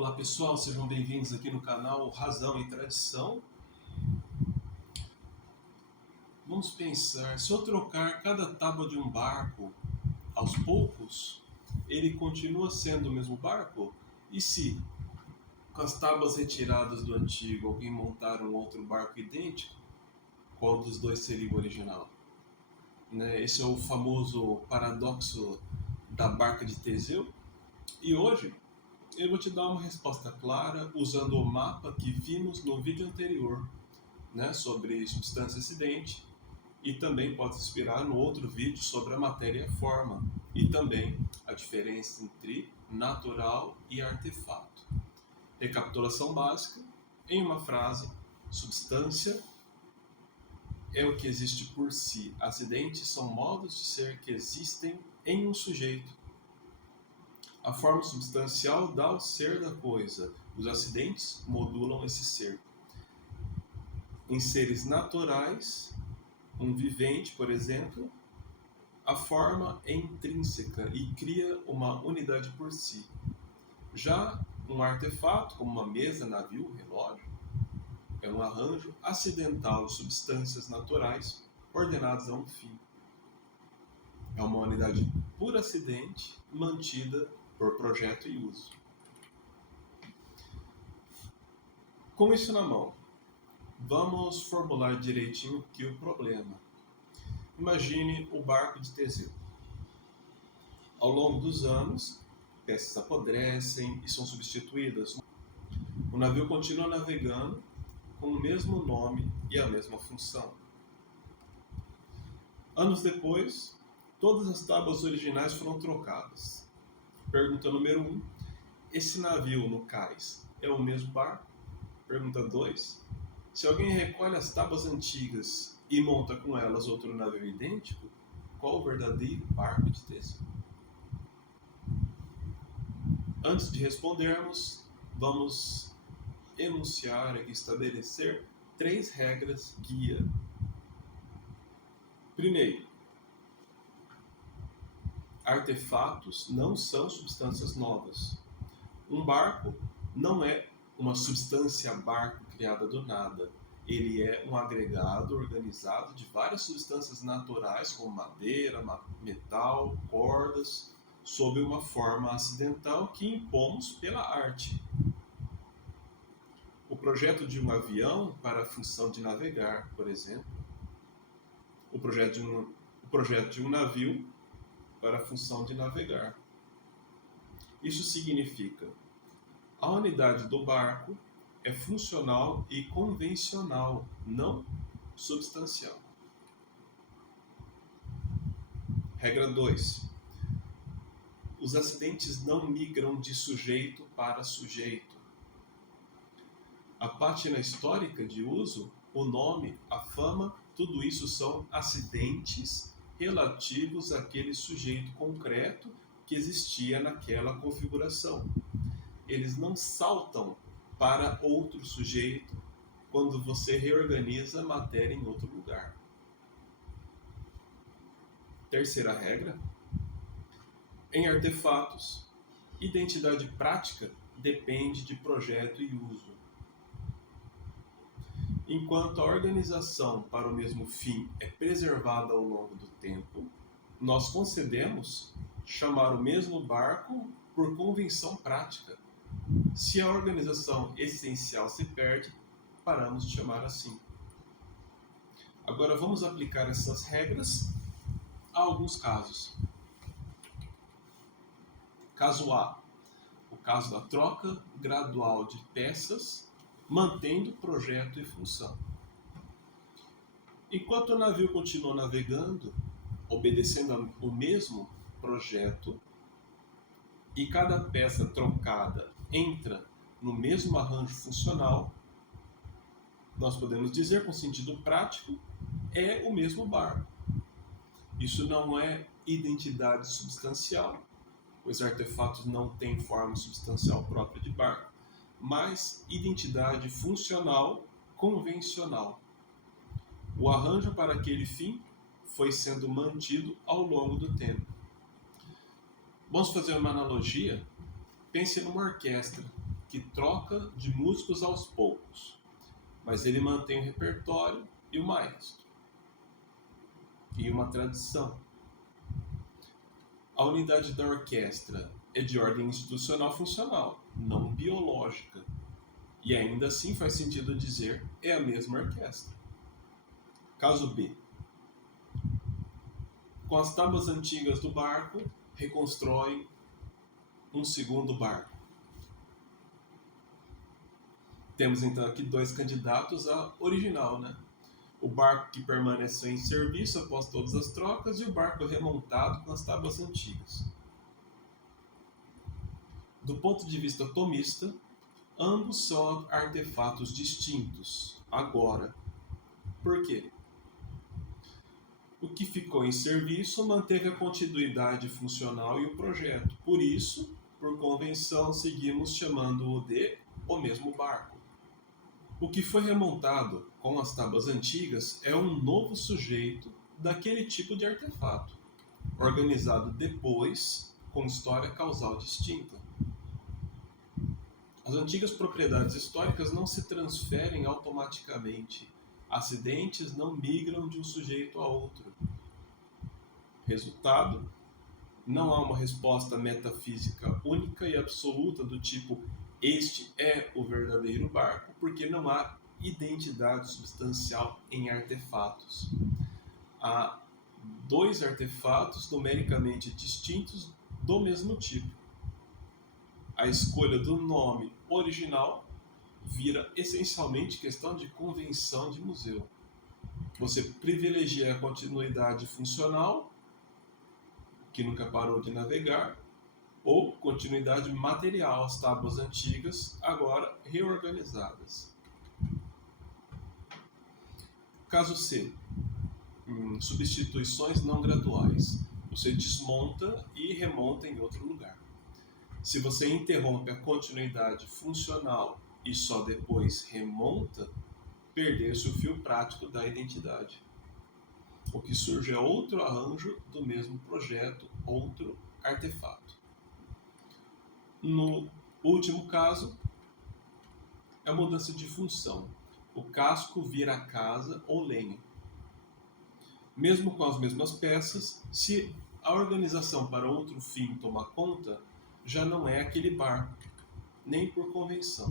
Olá pessoal, sejam bem-vindos aqui no canal Razão e Tradição. Vamos pensar, se eu trocar cada tábua de um barco aos poucos, ele continua sendo o mesmo barco? E se, com as tábuas retiradas do antigo, alguém montar um outro barco idêntico, qual dos dois seria o original? Esse é o famoso paradoxo da barca de Teseu. E hoje eu vou te dar uma resposta clara usando o mapa que vimos no vídeo anterior, sobre substância acidente, e também pode se inspirar no outro vídeo sobre a matéria e a forma, e também a diferença entre natural e artefato. Recapitulação básica, em uma frase: substância é o que existe por si. Acidentes são modos de ser que existem em um sujeito. A forma substancial dá o ser da coisa. Os acidentes modulam esse ser. Em seres naturais, um vivente, por exemplo, a forma é intrínseca e cria uma unidade por si. Já um artefato, como uma mesa, navio, relógio, é um arranjo acidental de substâncias naturais ordenadas a um fim. É uma unidade por acidente mantida por projeto e uso. Com isso na mão, vamos formular direitinho aqui o problema. Imagine o barco de Teseu. Ao longo dos anos, peças apodrecem e são substituídas. O navio continua navegando com o mesmo nome e a mesma função. Anos depois, todas as tábuas originais foram trocadas. Pergunta número 1. Esse navio no cais é o mesmo barco? Pergunta 2. Se alguém recolhe as tábuas antigas e monta com elas outro navio idêntico, qual o verdadeiro barco de Teseu? Antes de respondermos, vamos enunciar e estabelecer 3 regras guia. Primeiro, artefatos não são substâncias novas. Um barco não é uma substância barco criada do nada. Ele é um agregado organizado de várias substâncias naturais, como madeira, metal, cordas, sob uma forma acidental que impomos pela arte. O projeto de um avião para a função de navegar, por exemplo. O projeto de um navio para a função de navegar. Isso significa: a unidade do barco é funcional e convencional, não substancial. Regra 2. Os acidentes não migram de sujeito para sujeito. A pátina histórica de uso, o nome, a fama, tudo isso são acidentes relativos àquele sujeito concreto que existia naquela configuração. Eles não saltam para outro sujeito quando você reorganiza a matéria em outro lugar. Terceira regra. Em artefatos, identidade prática depende de projeto e uso. Enquanto a organização para o mesmo fim é preservada ao longo do tempo, nós concedemos chamar o mesmo barco por convenção prática. Se a organização essencial se perde, paramos de chamar assim. Agora vamos aplicar essas regras a alguns casos. Caso A, o caso da troca gradual de peças, mantendo projeto e função. Enquanto o navio continua navegando, obedecendo o mesmo projeto, e cada peça trocada entra no mesmo arranjo funcional, nós podemos dizer com sentido prático, é o mesmo barco. Isso não é identidade substancial, pois artefatos não têm forma substancial própria de barco, mas identidade funcional convencional. O arranjo para aquele fim foi sendo mantido ao longo do tempo. Vamos fazer uma analogia? Pense numa orquestra. que troca de músicos aos poucos, mas ele mantém o repertório e o maestro, e uma tradição. A unidade da orquestra é de ordem institucional funcional, não biológica, e ainda assim faz sentido dizer é a mesma orquestra. Caso B. Com as tábuas antigas do barco, reconstrói um segundo barco. Temos então aqui dois candidatos à original, né? O barco que permaneceu em serviço após todas as trocas e o barco remontado com as tábuas antigas. Do ponto de vista tomista, ambos são artefatos distintos, agora. Por quê? O que ficou em serviço manteve a continuidade funcional e o projeto. Por isso, por convenção, seguimos chamando-o de o mesmo barco. O que foi remontado com as tábuas antigas é um novo sujeito daquele tipo de artefato, organizado depois com história causal distinta. As antigas propriedades históricas não se transferem automaticamente. Acidentes não migram de um sujeito a outro. Resultado, não há uma resposta metafísica única e absoluta do tipo este é o verdadeiro barco, porque não há identidade substancial em artefatos. Há dois artefatos numericamente distintos do mesmo tipo. A escolha do nome original vira essencialmente questão de convenção de museu. Você privilegia a continuidade funcional, que nunca parou de navegar, ou continuidade material, as tábuas antigas, agora reorganizadas. Caso C. Substituições não graduais. Você desmonta e remonta em outro lugar. Se você interrompe a continuidade funcional e só depois remonta, perdeu-se o fio prático da identidade. O que surge é outro arranjo do mesmo projeto, outro artefato. No último caso, é a mudança de função. O casco vira casa ou lenha. Mesmo com as mesmas peças, se a organização para outro fim toma conta, já não é aquele barco, nem por convenção.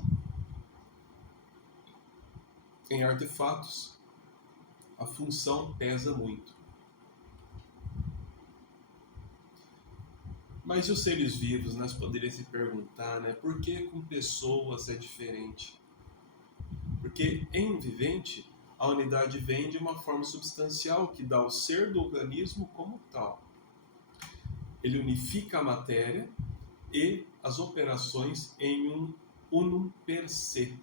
Em artefatos, a função pesa muito. Mas e os seres vivos, nós poderíamos se perguntar, né? Por que com pessoas é diferente? Porque em vivente, a unidade vem de uma forma substancial que dá o ser do organismo como tal. Ele unifica a matéria e as operações em um unum per se.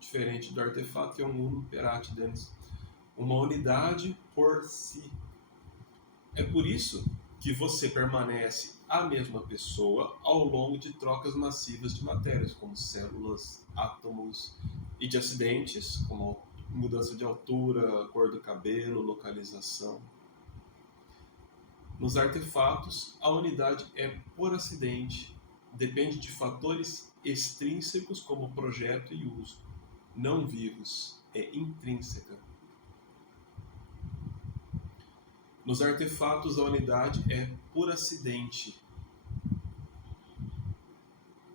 Diferente do artefato, que é um unum per accidens. Uma unidade por si. É por isso que você permanece a mesma pessoa ao longo de trocas massivas de matérias, como células, átomos, e de acidentes, como mudança de altura, cor do cabelo, localização. Nos artefatos, a unidade é por acidente, depende de fatores extrínsecos como projeto e uso. Não vivos, é intrínseca. Nos artefatos, a unidade é por acidente.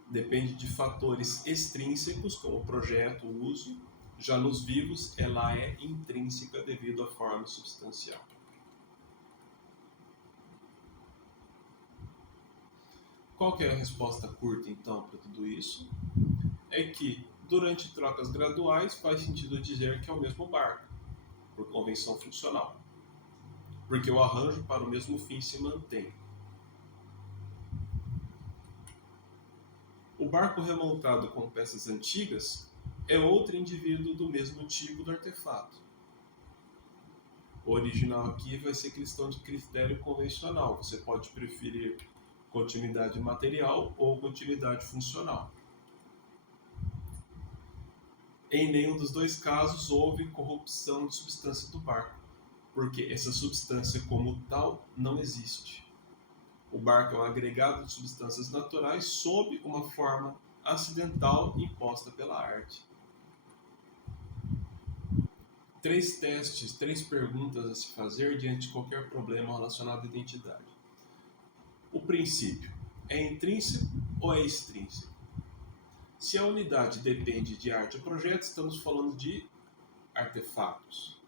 Depende de fatores extrínsecos, como projeto, uso. Já nos vivos, ela é intrínseca devido à forma substancial. Qual que é a resposta curta, então, para tudo isso? É que, durante trocas graduais, faz sentido dizer que é o mesmo barco, por convenção funcional. Porque o arranjo para o mesmo fim se mantém. O barco remontado com peças antigas é outro indivíduo do mesmo tipo do artefato. O original aqui vai ser questão de critério convencional. Você pode preferir continuidade material ou continuidade funcional. Em nenhum dos dois casos houve corrupção de substância do barco, porque essa substância como tal não existe. O barco é um agregado de substâncias naturais sob uma forma acidental imposta pela arte. 3 testes, 3 perguntas a se fazer diante de qualquer problema relacionado à identidade. O princípio é intrínseco ou é extrínseco? Se a unidade depende de arte ou projeto, estamos falando de artefatos.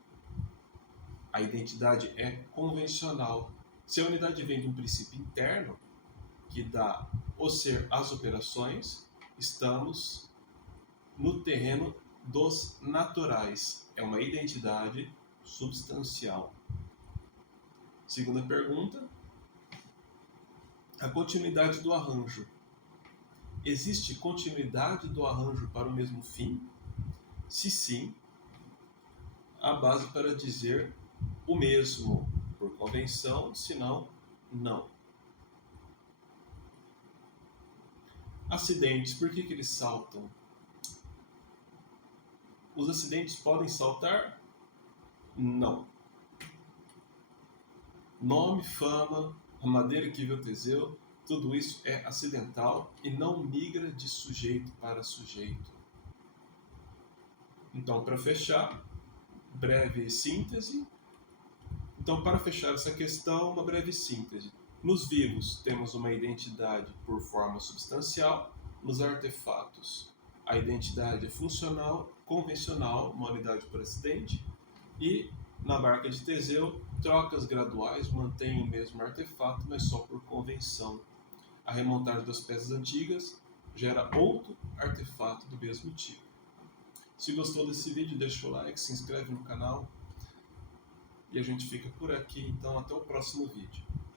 A identidade é convencional. Se a unidade vem de um princípio interno, que dá o ser às operações, estamos no terreno dos naturais. É uma identidade substancial. Segunda pergunta. A continuidade do arranjo. Existe continuidade do arranjo para o mesmo fim? Se sim, há base para dizer o mesmo, por convenção, se não, não. Acidentes, por que eles saltam? Os acidentes podem saltar? Não. Nome, fama, a madeira que viu Teseu, tudo isso é acidental e não migra de sujeito para sujeito. Então, para fechar, breve síntese. Então, para fechar essa questão, uma breve síntese. Nos vivos, temos uma identidade por forma substancial. Nos artefatos, a identidade é funcional, convencional, uma unidade por acidente. E na barca de Teseu, trocas graduais mantêm o mesmo artefato, mas só por convenção. A remontagem das peças antigas gera outro artefato do mesmo tipo. Se gostou desse vídeo, deixa o like, se inscreve no canal. E a gente fica por aqui, então até o próximo vídeo.